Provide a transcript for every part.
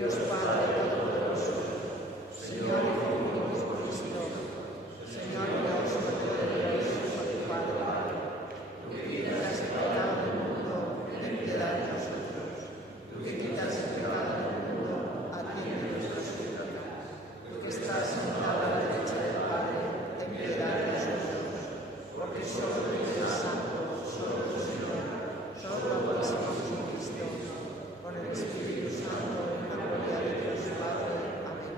Dios Padre Todopoderoso, Señor Hijo único y Jesucristo, Señor Dios Todopoderoso y Padre, tú que quitas el pecado del mundo, ten piedad de nosotros. Tú que quitas el pecado del mundo, atiende nuestras súplicas. Tú que estás sentado a la derecha del Padre, ten piedad de nosotros. Porque solo tú eres santo, solo tú Señor, solo tú Santo Jesucristo, con el Espíritu Santo, en la gloria de Dios Padre. Amén.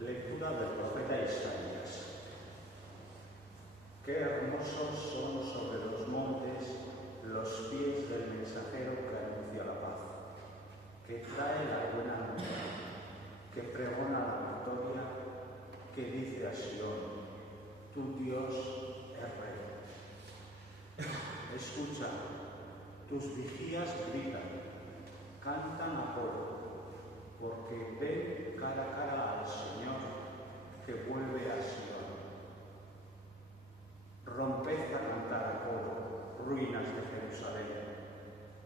Lectura del profeta Isaías. Qué hermosos son sobre los montes los pies del mensajero que anuncia la paz, que trae la buena nueva, que pregona la victoria, que dice a Sion: tu Dios es rey. Escucha, tus vigías gritan, cantan a coro, porque ven cara a cara al Señor que vuelve a Sion. Romped a cantar a coro, ruinas de Jerusalén,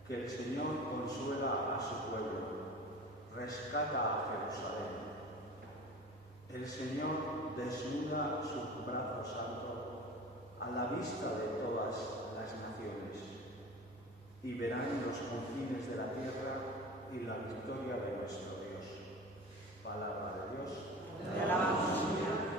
que el Señor consuela a su pueblo, rescata a Jerusalén. El Señor desnuda su brazo santo a la vista de todas las naciones, y verán los confines de la tierra y la victoria de nuestro Dios. Palabra de Dios. Te alabamos, Señor.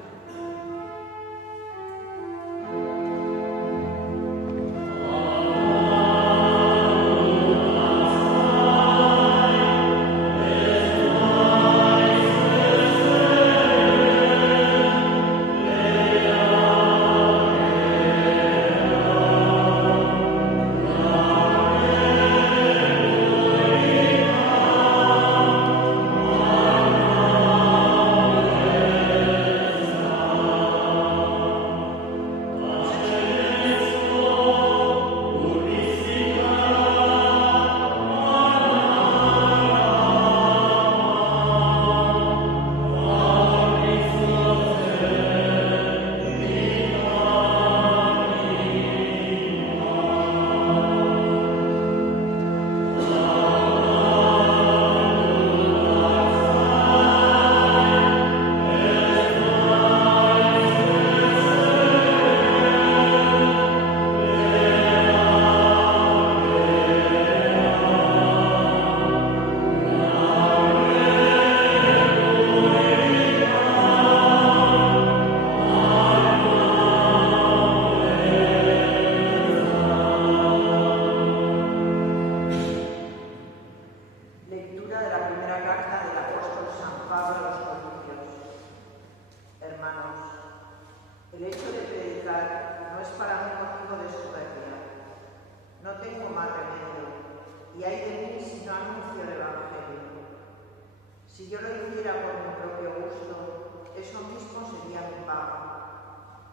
Si yo lo hiciera por mi propio gusto, eso mismo sería mi pago.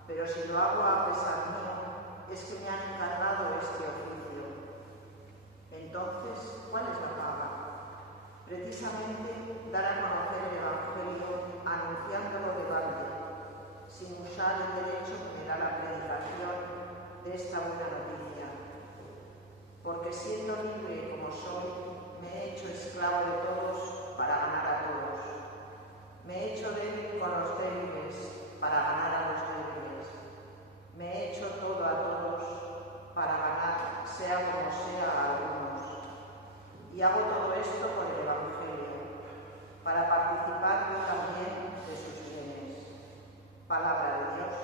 Pero si lo hago a pesar mío, es que me han encargado este oficio. Entonces, ¿cuál es la paga? Precisamente dar a conocer el Evangelio anunciándolo de balde, sin usar el derecho que me da la predicación de esta buena noticia. Porque siendo libre como soy, me he hecho esclavo de todos puesto por el Evangelio, para participar yo también de sus bienes. Palabra de Dios.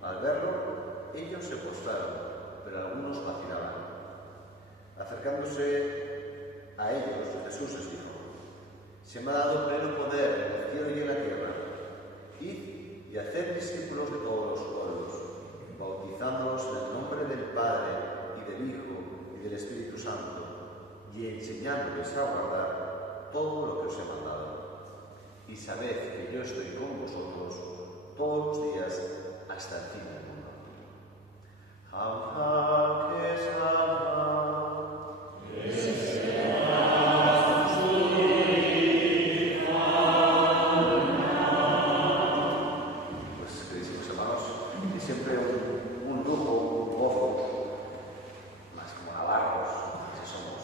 Al verlo, ellos se postraron, pero algunos vacilaban. Acercándose a ellos, Jesús les dijo: se me ha dado pleno poder en el cielo y en la tierra. Id y haced discípulos de todos los pueblos, bautizándolos en el nombre del Padre y del Hijo y del Espíritu Santo, y enseñándoles a guardar todo lo que os he mandado. Y sabed que yo estoy con vosotros todos los días hasta el fin del mundo. Pues, queridos hermanos, es siempre un lujo, un gozo, más como navarros, que somos,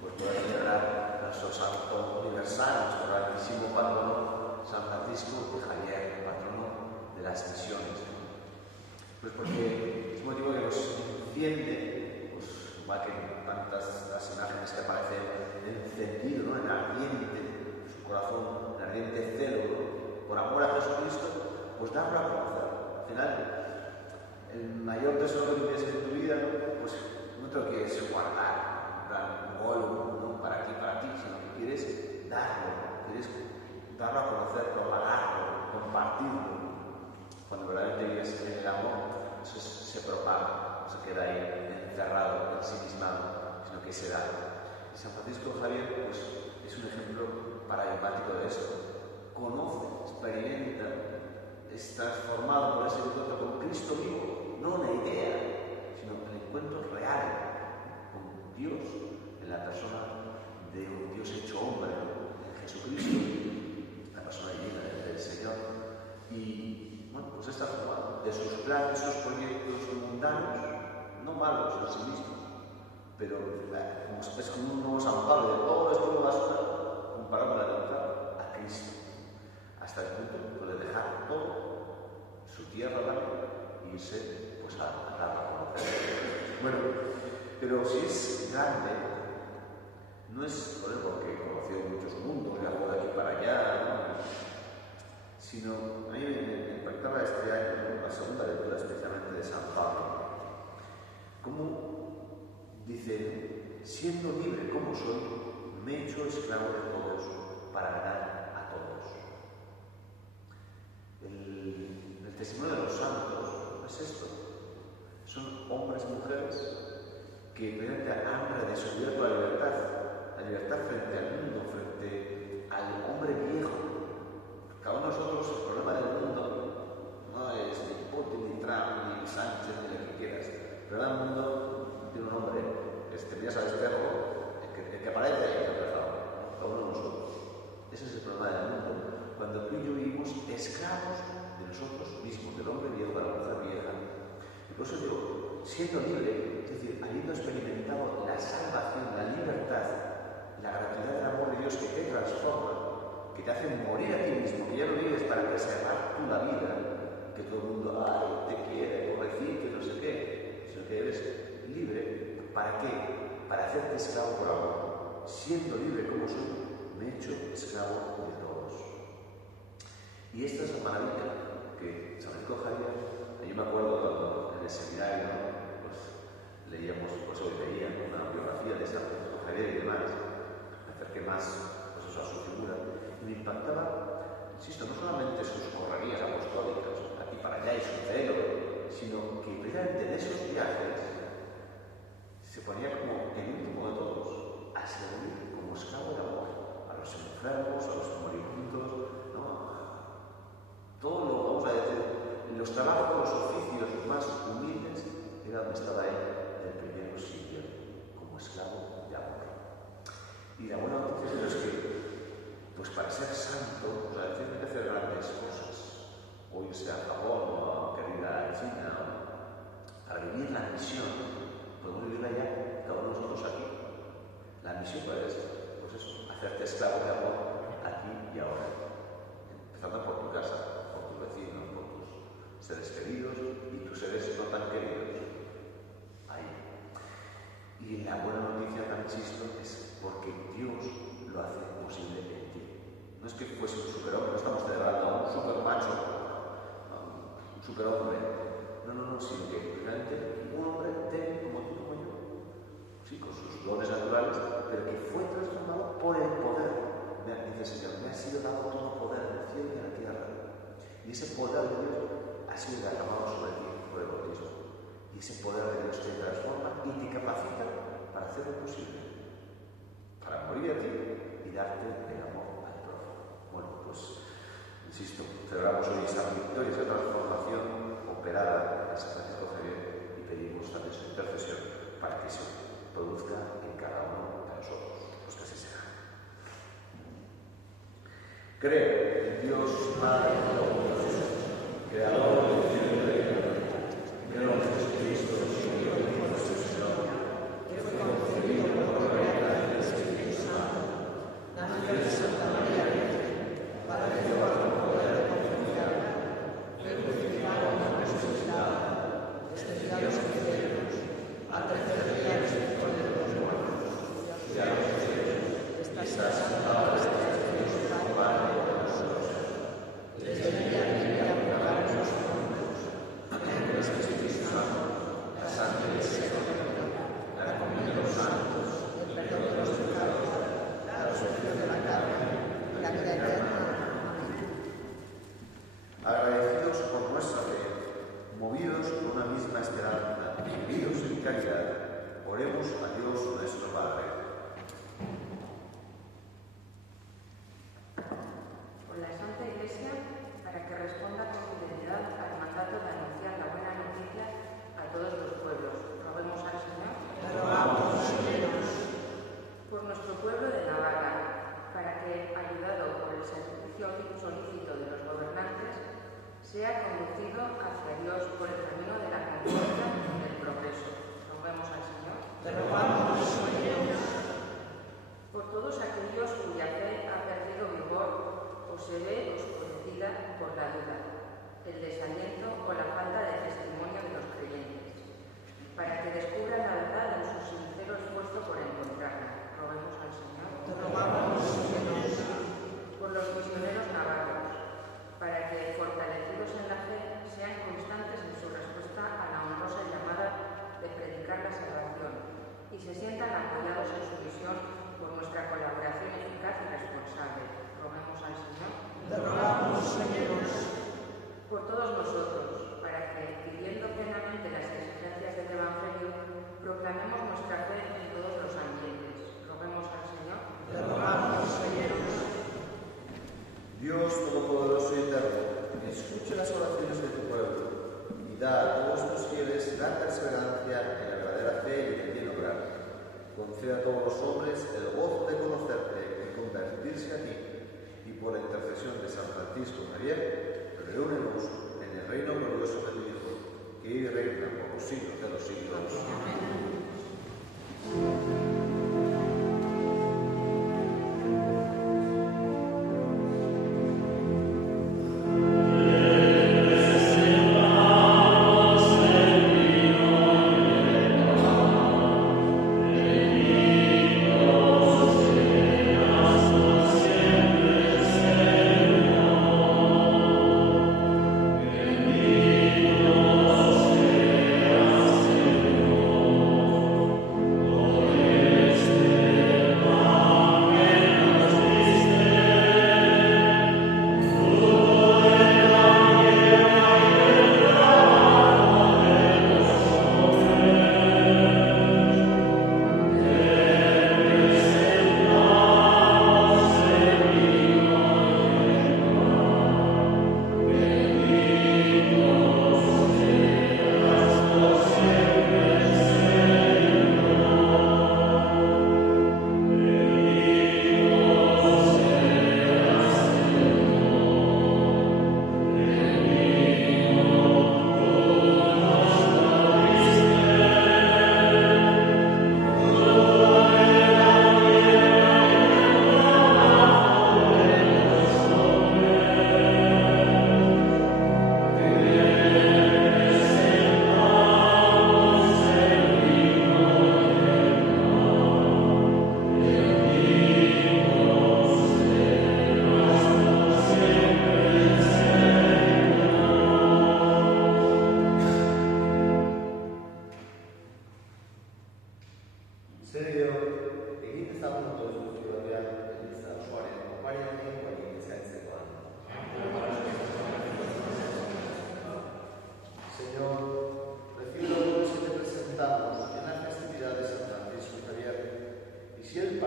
pues poder celebrar nuestro santo universal, nuestro grandísimo patrono, San Francisco de Javier, patrono de las misiones. Pues porque es motivo que nos enciende, pues igual que tantas las imágenes que aparecen encendido, ¿no?, en ardiente su corazón, en ardiente celo, ¿no?, por amor a Jesucristo, pues darlo a conocer. Al final, el mayor tesoro que tú tienes en tu vida, ¿no?, pues no te lo quieres guardar, en plan, un gol, ¿no?, para ti, sino que quieres darlo, quieres darlo a conocer, propagarlo, compartirlo. Cuando verdaderamente vives en el amor, eso se propaga, no se queda ahí encerrado, ensimismado, sino que se da. Y San Francisco Javier, pues, es un ejemplo paradigmático de esto. Conoce, experimenta, es transformado por ese encuentro con Cristo vivo, no una idea, sino el encuentro real con Dios, en la persona de un Dios hecho hombre, en Jesucristo, la persona divina del Señor. Y bueno, pues está formado de sus planes, sus proyectos mundanos, no malos en sí mismos, pero es como un nuevo San Pablo, de todo esto de basura, comparado con la lealtad a Cristo, hasta el punto de dejar todo, su tierra también, e irse pues a dar a conocer. Bueno, pero si es grande, no es por eso que conoció muchos mundos, viajó de aquí para allá, ¿no?, sino a mí me impactaba este año, ¿no?, la segunda lectura especialmente de San Pablo. Como dice: siendo libre como soy, me he hecho esclavo de todos para ganar a todos. El testimonio de los santos es esto. Son hombres y mujeres que realmente han redescubierto la libertad frente al mundo, frente al hombre viejo. Cada uno de nosotros, el problema del mundo no es ni Putin, ni Trump, ni Sánchez, ni lo que quieras. El problema del mundo tiene un nombre, que te miras al espejo siendo libre como soy, me he hecho esclavo de todos. Y esta es la maravilla que San Francisco Javier, yo me acuerdo cuando en el seminario, pues leíamos, pues hoy leía una biografía de San Francisco Javier y demás, me acerqué más pues eso, a su figura, y me impactaba, insisto, no solamente sus correrías apostólicas, aquí para allá y su celo, sino que precisamente en esos viajes se ponía como el último de todos a servir como esclavo de amor a los enfermos, a los moribundos, ¿no? Todo lo, vamos a decir, los trabajos, los oficios más humildes era donde estaba él en el primer sitio, como esclavo de amor. Y la buena noticia es que, pues para ser santo, o sea, tiene que hacer grandes cosas, o irse a Japón o a querida China, para vivir la misión, podemos vivirla ya cada uno de nosotros aquí. La misión es, pues eso, hacerte esclavo de amor aquí y ahora, empezando por tu casa, por tus vecinos, por tus seres queridos y tus seres no tan queridos. Ahí. Y la buena noticia, tan insisto, es porque Dios lo hace posible en ti. No es que fuese un superhombre, no estamos celebrando a un supermacho, un superhombre. No, sino que realmente un hombre débil como tú, como yo, sí, con sus dones naturales, pero que fue transformado por el poder. Dice el Señor, me ha sido dado todo poder en el cielo y en la tierra. Y ese poder de Dios ha sido derramado sobre ti por el bautismo. Y ese poder de Dios te transforma y te capacita para hacer lo posible, para morir a ti y darte el amor al prójimo. Bueno, pues, insisto, celebramos hoy esa victoria, esa transformación operada en San Francisco Javier y pedimos también su intercesión para que se produzca en cada uno de nosotros. Pues que así sea. Creo en Dios Padre Todopoderoso, Creador del cielo y de la tierra, creo en Jesucristo, su Hijo y nuestro Señor, que fue concebido por la gracia del Espíritu Santo, nació de Santa María Virgen, padeció bajo el poder de Poncio Pilato, fue crucificado y resucitado, descendió a los cielos, al tercer día resucitó de los muertos, y a los cielos está sentado a la diestra de Dios Padre de nosotros. Desde el día que viene a probar los muertos, en el Espíritu Santo, la santa Iglesia católica, la comunión de los santos, el perdón de los pecados, la resurrección de la carne, la vida eterna. Agradecidos por nuestra fe, movidos por una misma esperanza, unidos en caridad, oremos a Dios nuestro Padre. Por la Santa Iglesia, para que responda con fidelidad al mandato de anunciar la buena noticia a todos los pueblos. Roguemos al Señor. Por nuestro pueblo de Navarra, para que, ayudado por el servicio solícito de los gobernantes, sea conducido hacia Dios por el camino de la concordia y del progreso. Roguemos al Señor. Por todos aquellos cuya fe ha perdido vigor o se ve oscurecida por la duda, el desaliento o la falta de testimonio de los creyentes, para que descubran la verdad en su sincero esfuerzo por encontrarla. Roguemos al Señor. Por los misioneros navarros, para que, fortalecidos en la fe, sean constantes en su respuesta a la honrosa llamada de predicar la salvación y se sientan apoyados en su misión por nuestra colaboración eficaz y responsable. Roguemos al Señor. Por todos nosotros, para que, viviendo plenamente las exigencias del Evangelio, proclamemos nuestra fe en todos los ambientes. Roguemos al Señor. Dios Todopoderoso y Eterno, escucha las oraciones de tu pueblo y da a todos tus fieles la perseverancia en la verdadera fe y en el bien obrar. Concede a todos los hombres el gozo de conocerte y convertirse a ti, y por la intercesión de San Francisco Javier, reúnenos en el reino glorioso de tu Hijo, que vive y reina por los siglos de los siglos. Amen.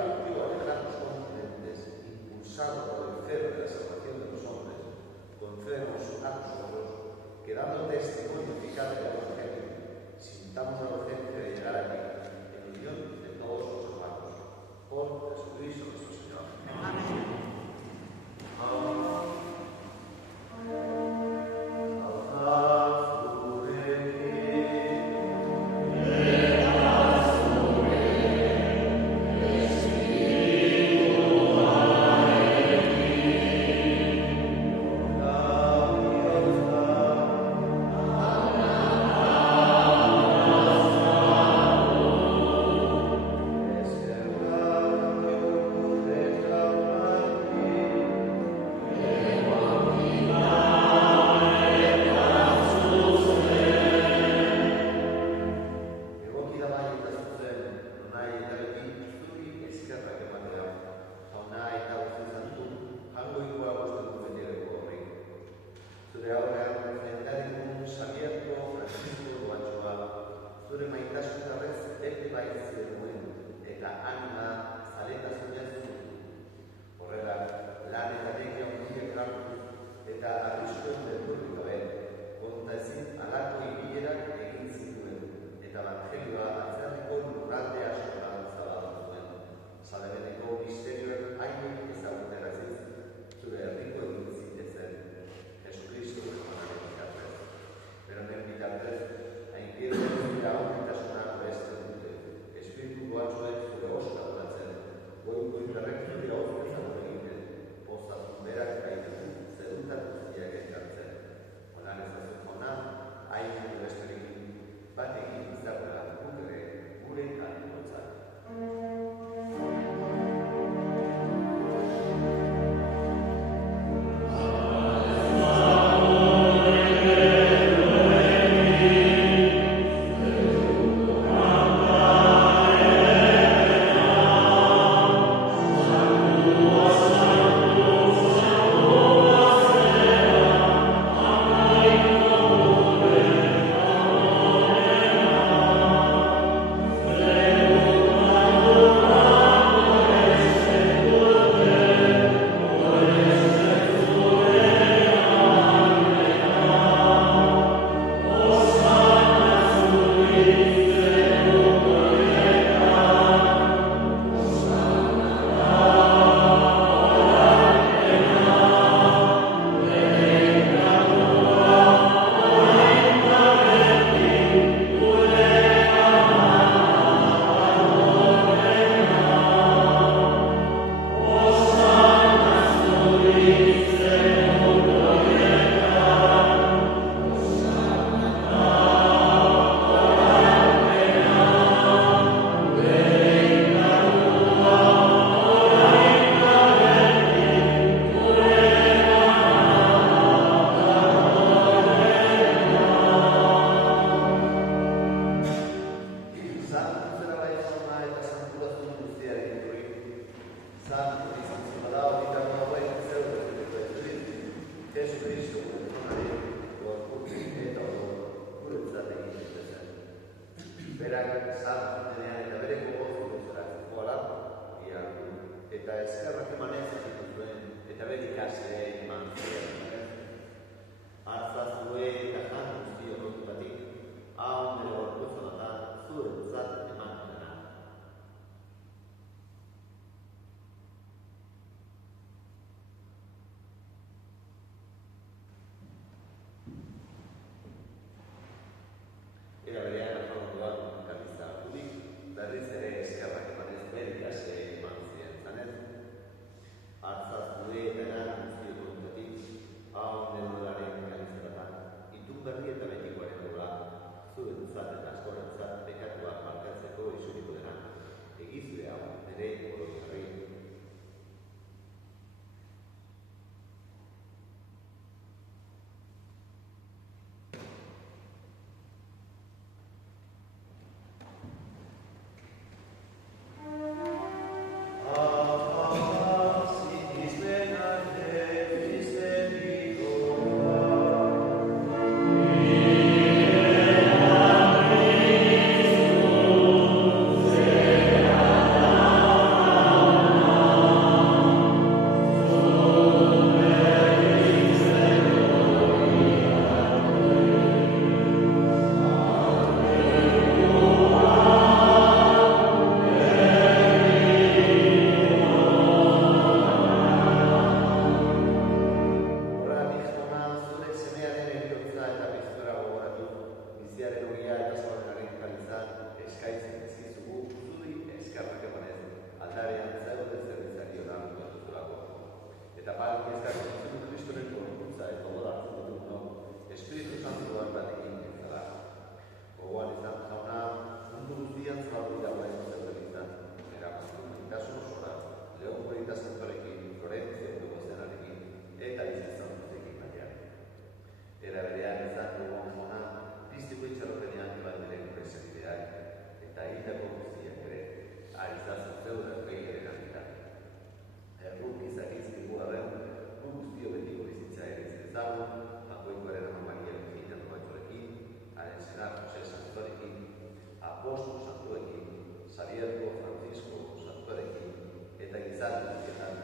cultivo a lejanos continentes, impulsado por el celo de la salvación de los hombres, concédenos a nosotros, que dando testimonio eficaz del Evangelio, sintamos la urgencia de llegar allí, en unión de todos los hermanos. Por Jesucristo nuestro Señor. Amén. Arza zure eta kezkak Kristoren gorputza eta odoratzen ditugunok, Espiritu Santuak batekin bezala. Gogoan izan jauna, mundu guztian zabaldu dagoen zerberizan, eramasun osora, Leon Polita Santorekin, Florentzia Dogozenarekin, eta izan guztekin batean. Era berean izan dugun jauna, piztiko itxaropenean banderen presentideak, eta hildako guztiak ere, arizazen zeudak behiaren argitan. Erruk izakizkigu arren, guztio betiko bizitza egitzen ezagun, bakoikoaren Maria Virginia Nobatxorekin, haren senar Jose Santuarekin, Apostol Santuekin, Xavierko Francisco Santuarekin, eta gizarte guztietan,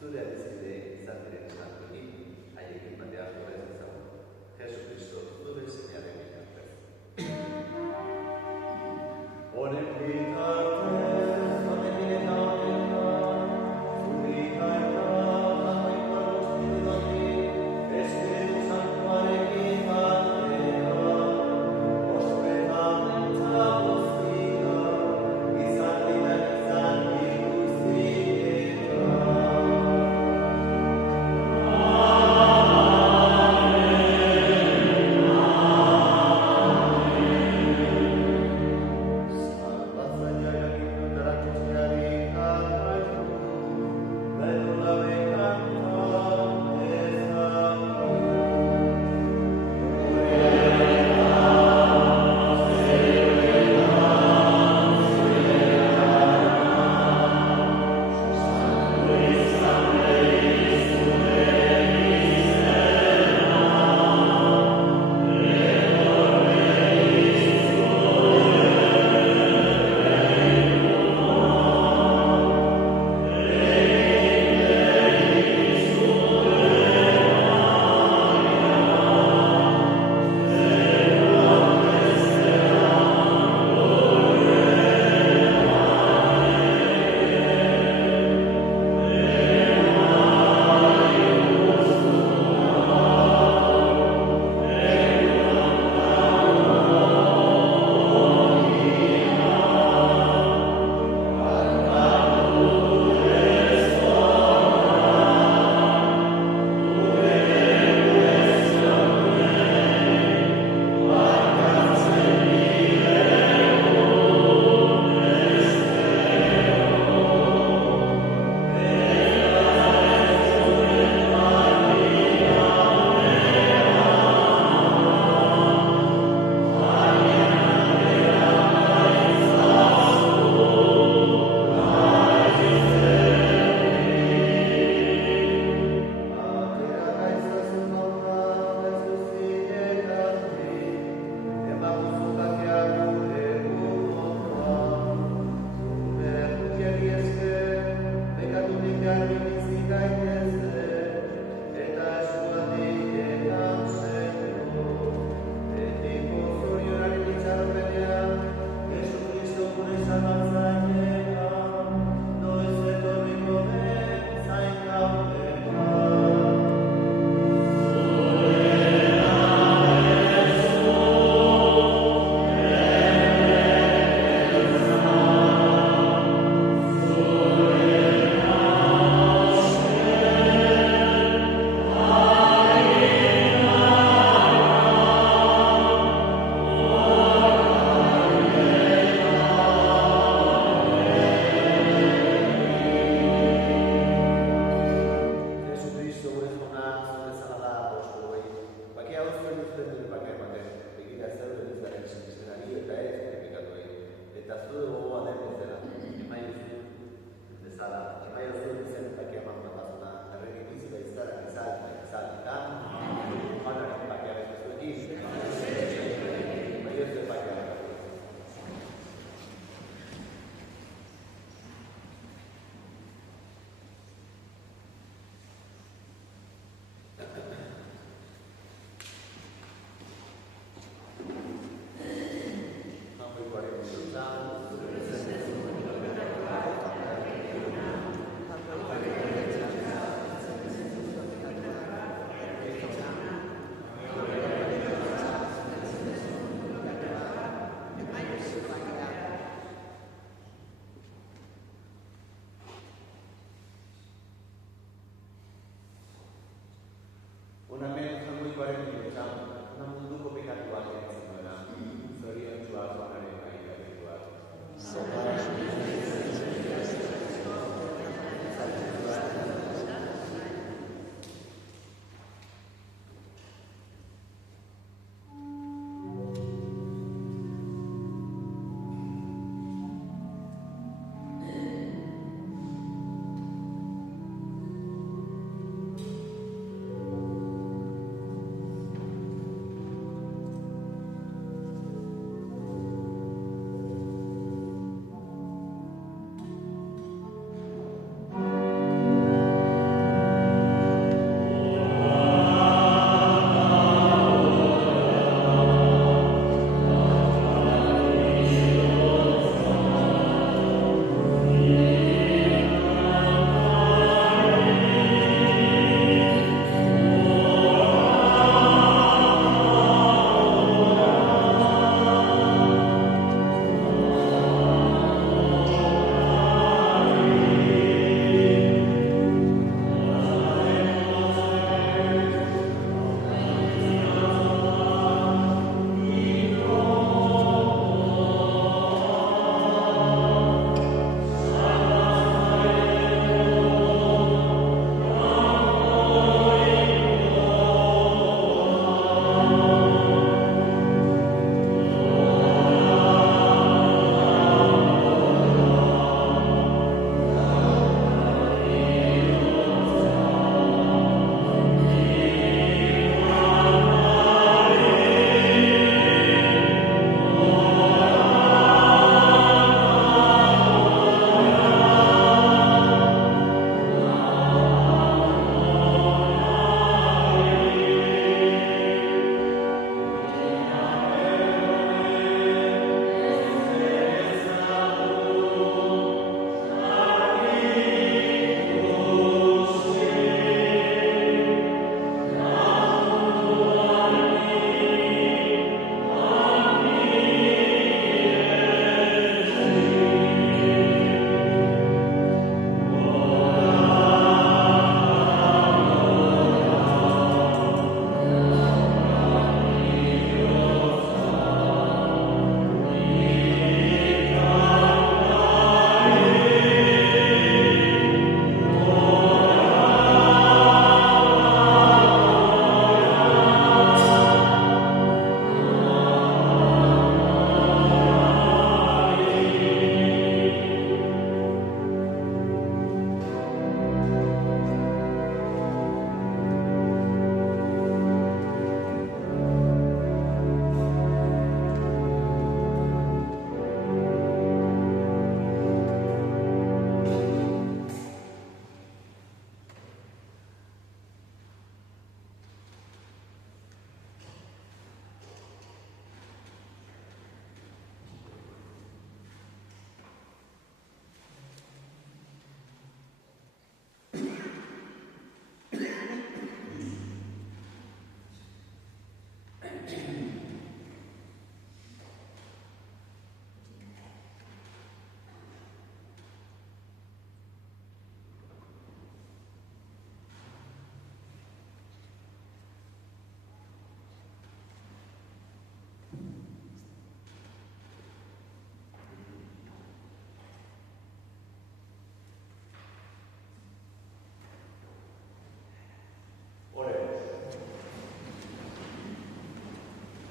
zure adizkide izan diren santuekin, haiekin batean gorez ezagun. Jesucristo, zure señaren bitartez. Honen bitartez, honekin eta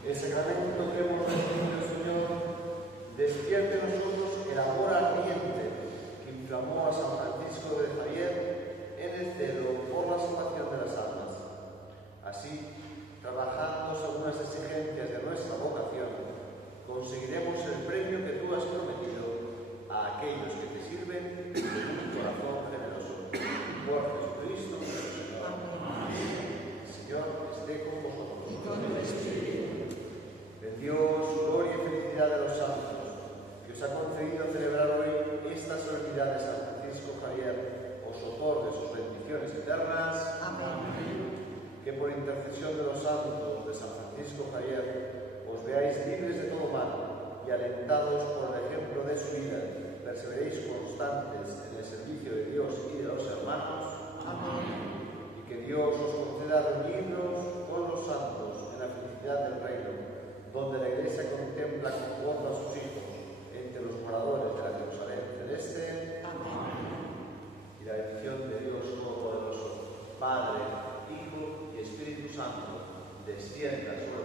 el sacramento que hemos recibido, Señor, despierte en nosotros el amor ardiente que inflamó a San Francisco de Javier en el celo por la salvación de las almas. Así, trabajando según las exigencias de nuestra vocación, conseguiremos el premio que tú has prometido a aquellos que te sirven con un corazón generoso. Por Jesucristo, el Señor esté con vosotros. En Dios, gloria y felicidad de los santos, que os ha concedido celebrar hoy esta solemnidad de San Francisco Javier, os otorgue sus bendiciones eternas. Amén. Que por intercesión de los santos de San Francisco Javier os veáis libres de todo mal y alentados por el ejemplo de su vida, perseveréis constantes en el servicio de Dios y de los hermanos. Amén. Y que Dios os conceda reunirnos con los santos en la felicidad del reino, donde la Iglesia contempla con gozo a sus hijos entre los moradores de la Jerusalén celeste. Amén. Y la bendición de Dios Todopoderoso, Padre, Hijo y Espíritu Santo, descienda sobre